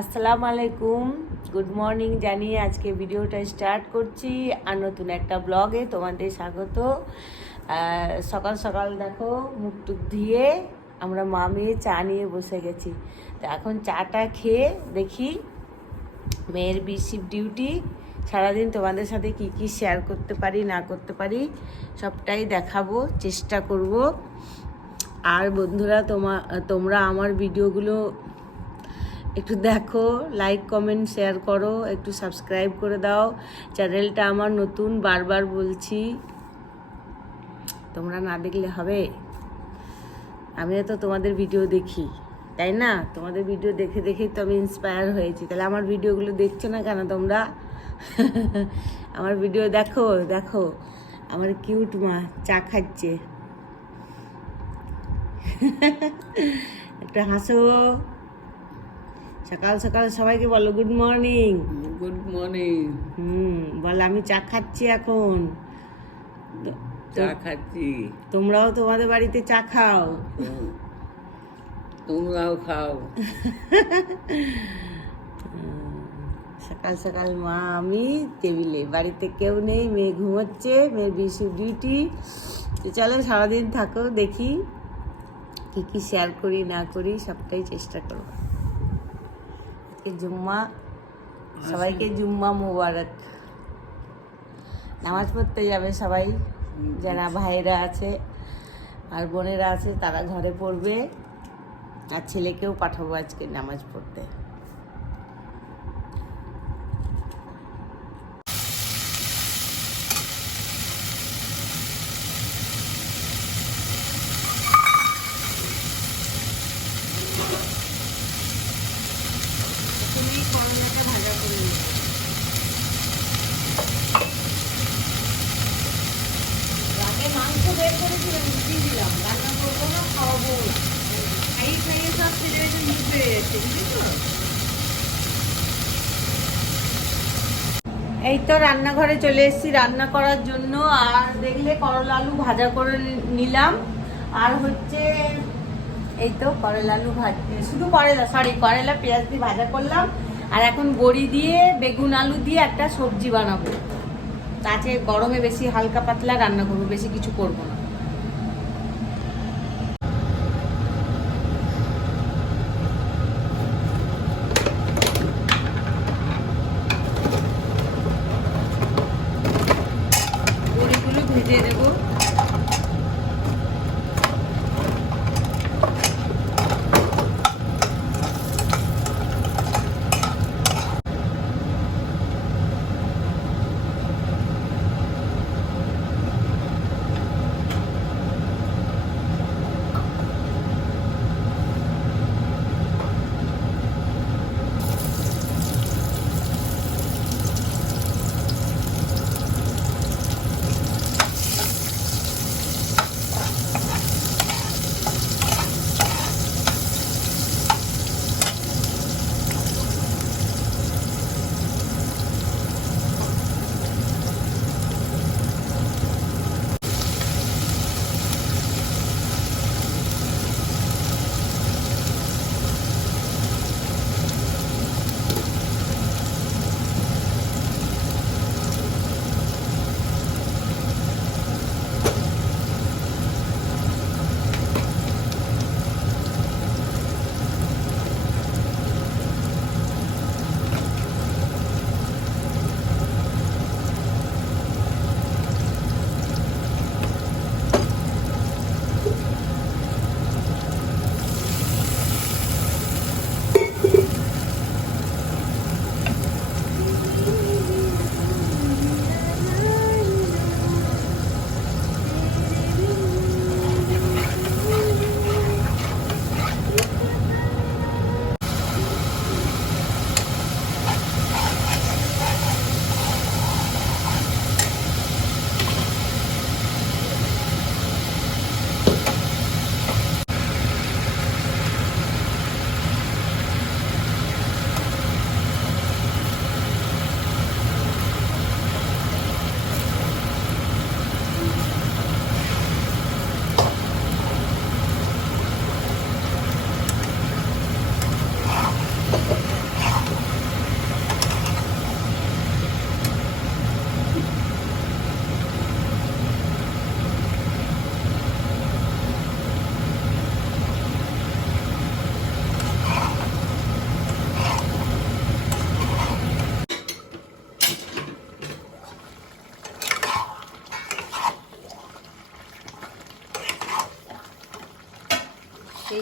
আসসালামু আলাইকুম, good morning জানিয়ে আজকে ভিডিওটা স্টার্ট করছি আর নতুন একটা ব্লগে তোমাদের স্বাগত। সকাল সকাল দেখো মুখ টুক ধুয়ে আমরা মা মেয়ে চা নিয়ে বসে গেছি। তো এখন চাটা খেয়ে দেখি মেয়ের বিশিপ ডিউটি, সারাদিন তোমাদের সাথে কি কি শেয়ার করতে পারি না করতে পারি সবটাই দেখাবো, চেষ্টা করব। আর বন্ধুরা তোমরা আমার ভিডিওগুলো একটু দেখো, লাইক কমেন্ট শেয়ার করো, একটু সাবস্ক্রাইব করে দাও। চ্যানেলটা আমার নতুন, বারবার বলছি, তোমরা না দেখলে হবে? আমিও তো তোমাদের ভিডিও দেখি, তাই না? তোমাদের ভিডিও দেখে দেখেই তো আমি ইন্সপায়ার হয়েছি। তাহলে আমার ভিডিওগুলো দেখছো না কেন তোমরা? আমার ভিডিও দেখো দেখো। আমার কিউট মা চা খাচ্ছে, একটা হাসো। সকাল সকাল সবাইকে বলো গুড মর্নিং। Good morning. বলো আমি চা খাচ্ছি এখন। চা খাচ্ছি। তোমরাও তোমাদের বাড়িতে চা খাও। তোমরাও খাও। সকাল সকাল মা আমি টেবিলে, বাড়িতে কেউ নেই, মেয়ে ঘুমোচ্ছে, মেয়ের বিশু ডিউটি। তো চলো সারাদিন থাকো, দেখি কি কি শেয়ার করি না করি সবটাই চেষ্টা করবো। জুম্মা, সবাইকে জুম্মা মুবারক। নামাজ পড়তে যাবে সবাই, যারা ভাইরা আছে আর বোনেরা আছে তারা ঘরে পড়বে, আর ছেলেকেও পাঠাবো আজকে নামাজ পড়তে। তুমি করলাটা ভাজা করে নিও। আগে মাংস বের করেছিলাম, বুঝিয়ে দিলাম রান্না করবো না, খাওয়াবো না, খাইয়ে খাইয়ে সব ছেলে মেয়েদের মুখ বেড়ে যাচ্ছে, বুঝেছো? এই তো রান্নাঘরে চলে এসেছি রান্না করার জন্য। আর দেখলে করলা আলু ভাজা করে নিলাম, আর হচ্ছে এই তো করলা আলু শুধু করলা পেঁয়াজ দিয়ে ভাজা করলাম। আর এখন বড়ি দিয়ে বেগুন আলু দিয়ে একটা সবজি বানাবো। তাতে গরমে বেশি হালকা পাতলা রান্না করবো, বেশি কিছু করবো না। বড়িগুলো ভেজে দেবো।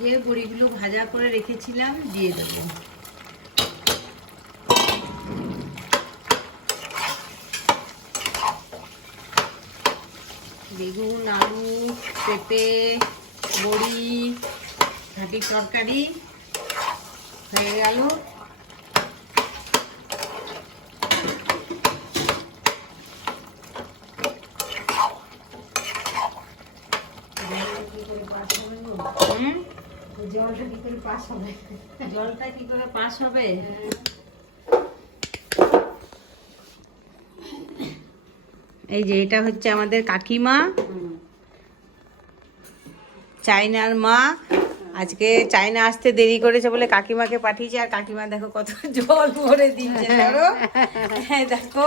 যে বড়িগুলো ভাজা করে রেখেছিলাম দিয়ে দেবো। বেগুন, আলু, পেঁপে, বড়ি, ঘাটি তরকারি হয়ে গেল। জলটা কি করে পাস হবে? জলটা কি করে পাস হবে? এই যে এটা হচ্ছে আমাদের কাকিমা, চায়নার মা। আজকে চায়না আসতে দেরি করেছে বলে কাকিমাকে পাঠিয়েছে, আর কাকিমা দেখো কত জল ভরে দিচ্ছে। ধরো, দেখো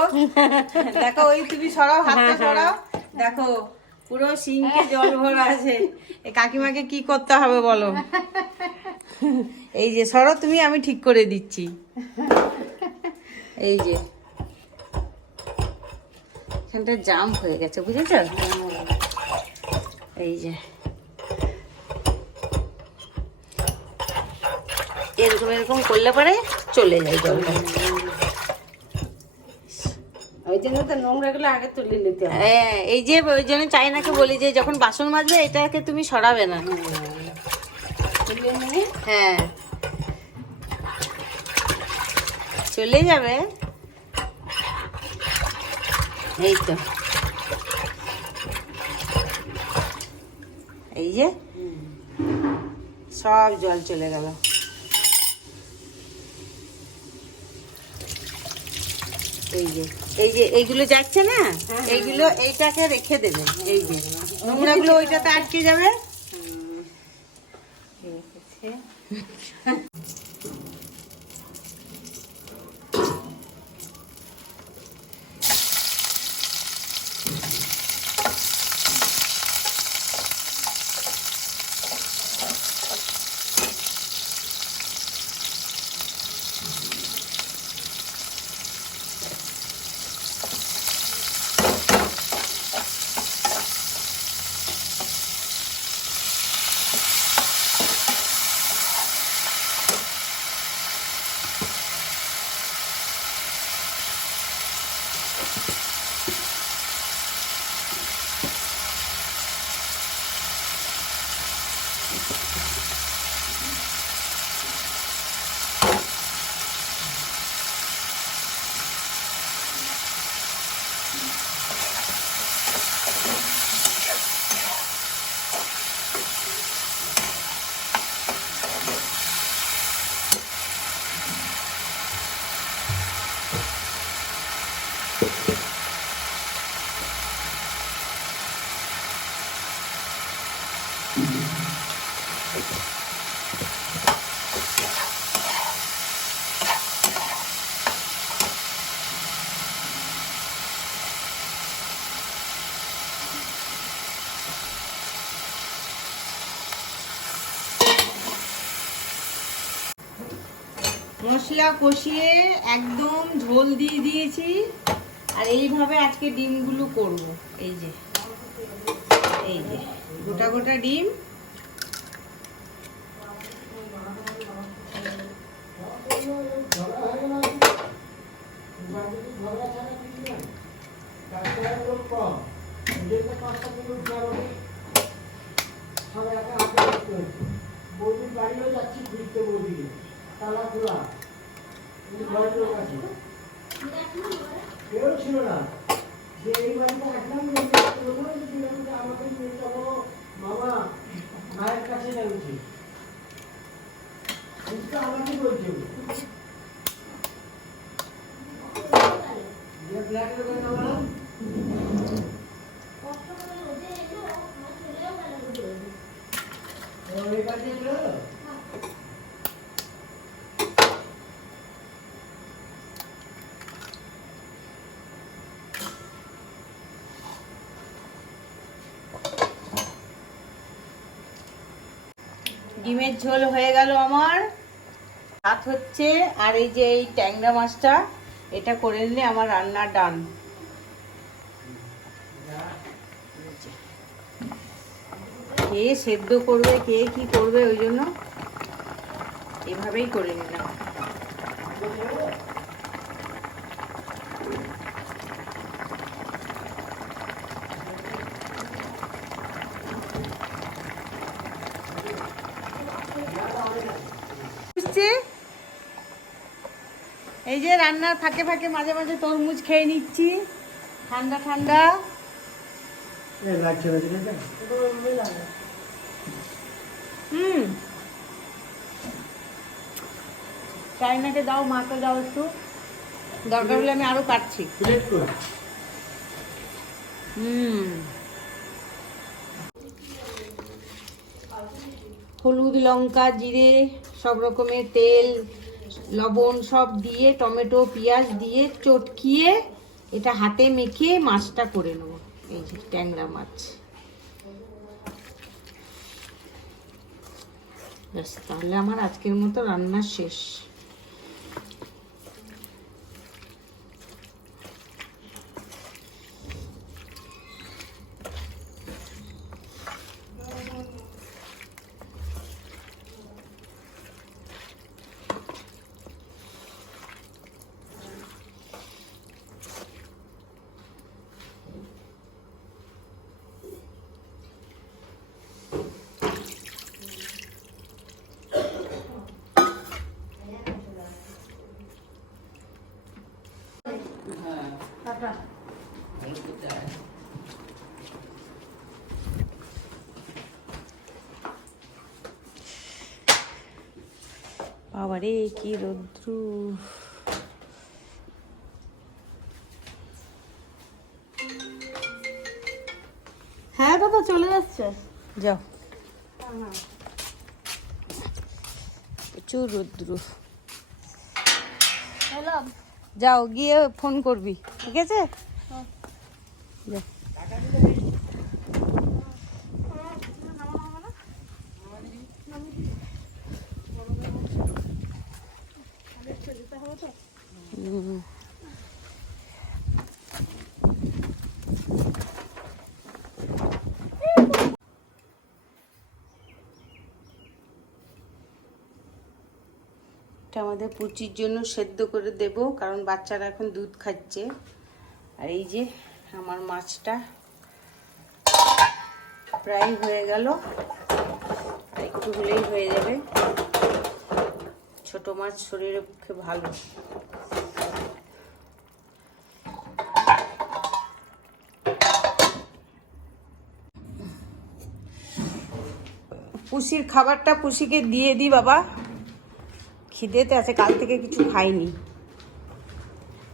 দেখো, ওই তুমি সরাও, হাতটা সরাও, দেখো পুরো সিঙ্কে জল ভরা আছে। এই কাকিমাকে কি করতে হবে বলো? এই যে সরো তুমি, আমি ঠিক করে দিচ্ছি। এই যে এখানটা জাম হয়ে গেছে, বুঝেছ? এই যে এরকম এরকম করলে পরে চলে যায় জলটা। ওই জন্য তো নোংরাগুলো আগে তুলে নিতে হবে। হ্যাঁ, এই যে ওই জন্য চাইনাকে বলি যে যখন বাসন মাজবে এটাকে তুমি সরাবে না। তুলে নিয়ে হ্যাঁ, চলে যাবে। এই তো, এই যে সব জল চলে গেল। এই যে এই যে এইগুলো যাচ্ছে না, এইগুলো এইটাকে রেখে দেবে। এই যে নোংরাগুলো ওইটাতে আটকে যাবে। মশলা কষিয়ে একদম ঝোল দিয়ে দিয়েছি, আর এইভাবে আজকে ডিমগুলো করব। এই যে এই যে গোটা গোটা ডিম, বৌদির বাড়িও যাচ্ছি ঘুরতে, বৌদিকে তালা খোলা, ঘরের লোক আছে, কেউ ছিল না। যে এই বাড়িতে আসলাম, আমাকে নিয়ে চলো মামা, মায়ের কাছে যাচ্ছি, আমাকে বলছে ওই কাছে ডিমের ঝোল হয়ে গেল আমার, ভাত হচ্ছে। আর এই যে এই ট্যাংরা মাছটা, এটা করে নিলে আমার রান্না ডান। কে সেদ্ধ করবে কে কি করবে, ওই জন্য এভাবেই করে নিলাম। এই যে রান্নার ফাঁকে ফাঁকে মাঝে মাঝে তরমুজ খেয়ে নিচ্ছি, ঠান্ডা ঠান্ডা। চাইনাকে দাও, মাকে দাও একটু, দরকার হলে আমি আরো কাটছি। হলুদ, লঙ্কা, জিরে, সব রকমের তেল, লবণ সব দিয়ে, টমেটো পেঁয়াজ দিয়ে চটকিয়ে এটা হাতে মেখে মাছটা করে নেবো। এই যে ট্যাংরা মাছ, ব্যাস, তাহলে আমার আজকের মতো রান্না শেষ। বাবারে কি রৌদ্র! হ্যাঁ দাদা চলে যাচ্ছে। যাও, প্রচুর রৌদ্র। যাও গিয়ে ফোন করবি, ঠিক আছে? যাও। এটা আমাদের পুচির জন্য সেদ্ধ করে দেব, কারণ বাচ্চারা এখন দুধ খাচ্ছে। আর এই যে আমার মাছটা প্রায় হয়ে গেল, আর একটু হলেই হয়ে যাবে। ছোট মাছ শরীরের পক্ষে ভালো। পুষির খাবারটা পুষিকে দিয়ে দিই বাবা, খিদেতে আছে, কাল থেকে কিছু খাইনি।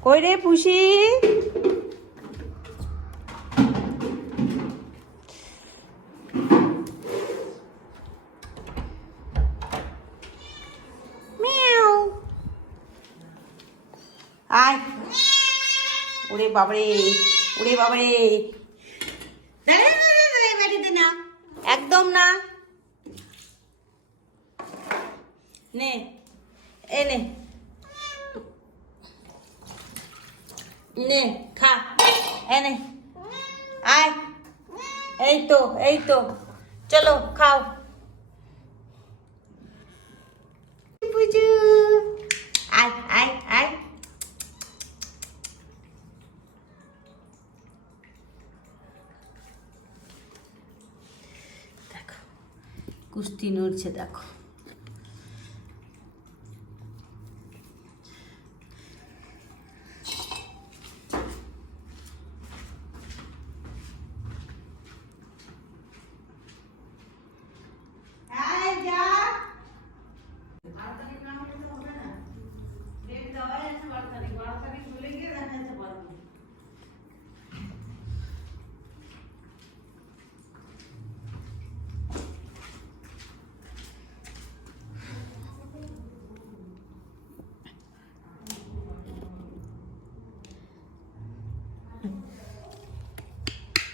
কই রে পুষি? মিয়াও, আয়। ওরে বাবারে, ওরে বাবারে, বাড়িতে না, একদম না। নে, এ নে, নে খা, এনে আয়। এই তো, এই তো, চলো খাও। পুজু, আয় আয় আয়। দেখো কুস্তি নড়ছে, দেখো।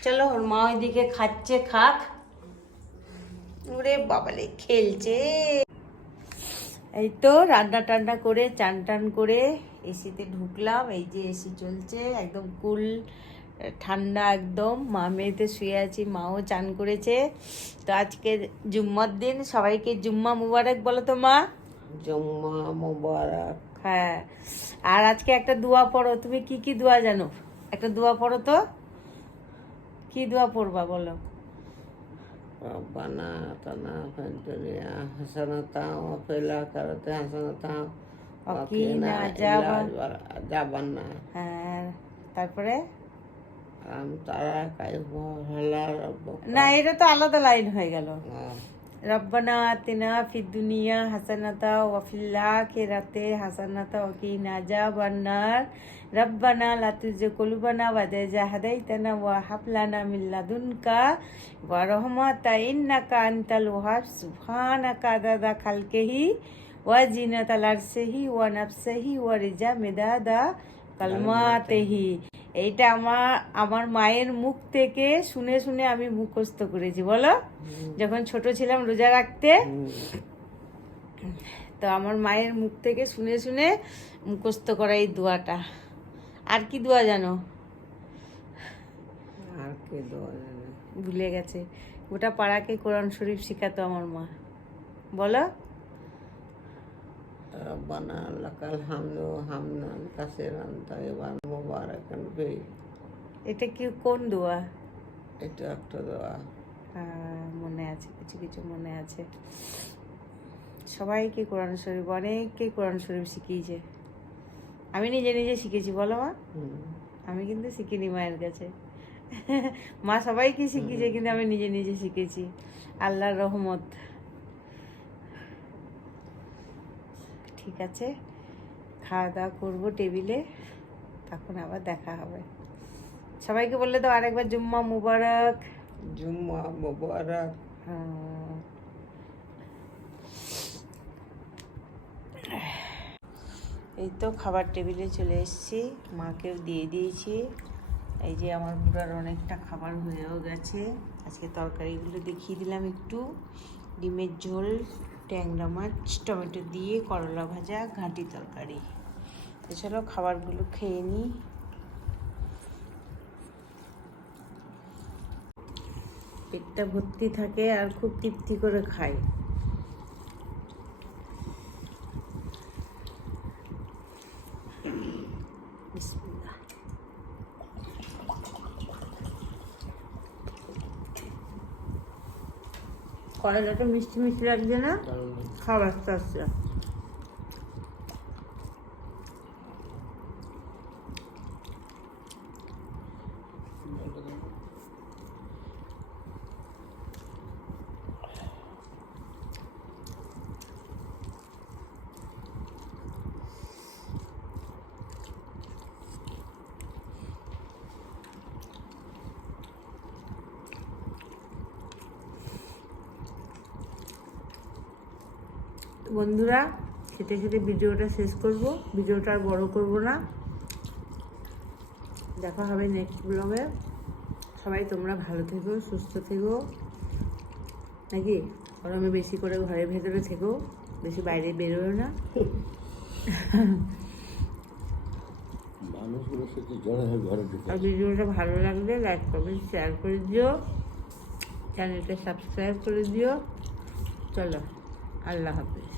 চলো, ওর মা ওইদিকে খাচ্ছে, খাক। ওরে বাবালে খেলছে। এই তো রান্না টান্না করে চান টান করে এসিতে ঢুকলাম। এই যে এসি চলছে, একদম কুল ঠান্ডা একদম। মা মেয়েতে শুয়ে আছি, মাও চান করেছে। তো আজকে জুম্মার দিন, সবাইকে জুম্মা মুবারক বলো তো মা। জুম্মা মুবারক। হ্যাঁ, আর আজকে একটা দোয়া পড়ো। তুমি কি কি দোয়া জানো? একটা দোয়া পড়ো তো। কি দোয়া পড়বা বলো? রব্বানা আতিনা ফিদ দুনিয়া হাসানাতাও ওয়া ফিল আখিরাতি হাসানাতাও ওয়া কিনা আযাবান নার। হ্যাঁ, তারপরে আম তারা কাইফা হালা রব্বুক। না, এটা তো আলাদা লাইন হয়ে গেল। রব্বানা আতিনা ফিদ দুনিয়া হাসানাতা ওয়া ফিল আখিরাতি হাসানাতা ওয়া কিনা আযাবান নার। রব্বানা লা তুযিগ কুলুবানা বা'দা ইয হাদাইতানা ওয়া হাব লানা মিন লাদুনকা ওয়া রাহমাতান ইন্নাকা আনতাল ওয়াহ্হাব। সুবহানাকা আদাদা খালকিহি ওয়া জিনাতাল আরশিহি ওয়া নাফসিহি ওয়া রিজা মিদাদা কালমাতিহি। এইটা আমার মায়ের মুখ থেকে শুনে শুনে আমি মুখস্থ করেছি। বলো, যখন ছোট ছিলাম রোজা রাখতে, তো আমার মায়ের মুখ থেকে শুনে শুনে মুখস্থ করা এই দোয়াটা। আর কি দোয়া জানো? আর কি দোয়া জানে? ভুলে গেছে। গোটা পাড়াকে কোরআন শরীফ শেখাতো আমার মা। বলো, রব্বানা লাকাল হামদু হামদান কাসীরান তাইয়িবান মুবারাকান ফিহি। এটা কি, কোন দোয়া? এটা একটা দোয়া। মনে আছে, কিছু কিছু মনে আছে। সবাইকে কোরআন শরীফ, অনেককে কোরআন শরীফ শিখিয়েছে। আমি নিজে নিজে শিখেছি। বলো মা, আমি কিন্তু শিখিনি মায়ের কাছে। মা সবাইকে শিখিয়েছে, কিন্তু আমি নিজে নিজে শিখেছি। আল্লাহর রহমত। ঠিক আছে, খাওয়া দাওয়া করবো টেবিলে, তখন আবার দেখা হবে। সবাইকে বললে তো আরেকবার জুম্মা মুবারক। জুম্মা মুবারক। এই তো খাবার টেবিলে চলে এসেছি, মাকেও দিয়ে দিয়েছি। এই যে আমার বুড়ার অনেকটা খাবার হয়েও গেছে। আজকে তরকারিগুলো দেখিয়ে দিলাম একটু। ডিমের ঝোল, ট্যাংরা মাছ, টমেটো দিয়ে করলা ভাজা, ঘাঁটি তরকারি। তো চলো খাবারগুলো খেয়ে নিই। পেটটা ভর্তি থাকে আর খুব তৃপ্তি করে খাই। বিসমিল্লাহ। কয়লাটা মিষ্টি মিষ্টি লাগছে না? খাওয়া আস্তে আস্তে। বন্ধুরা, খেতে খেতে ভিডিওটা শেষ করব। ভিডিওটা আর বড় করব না। দেখা হবে নেক্সট ব্লগে। সবাই তোমরা ভালো থেকো, সুস্থ থেকো, নাকি? গরমে বেশি করে ঘরের ভেতরে থেকো, বেশি বাইরে বেরোয় না। আর ভিডিওটা ভালো লাগলে লাইক কমেন্ট শেয়ার করে দিও, চ্যানেলটা সাবস্ক্রাইব করে দিও। চলো, আল্লাহ হাফেজ।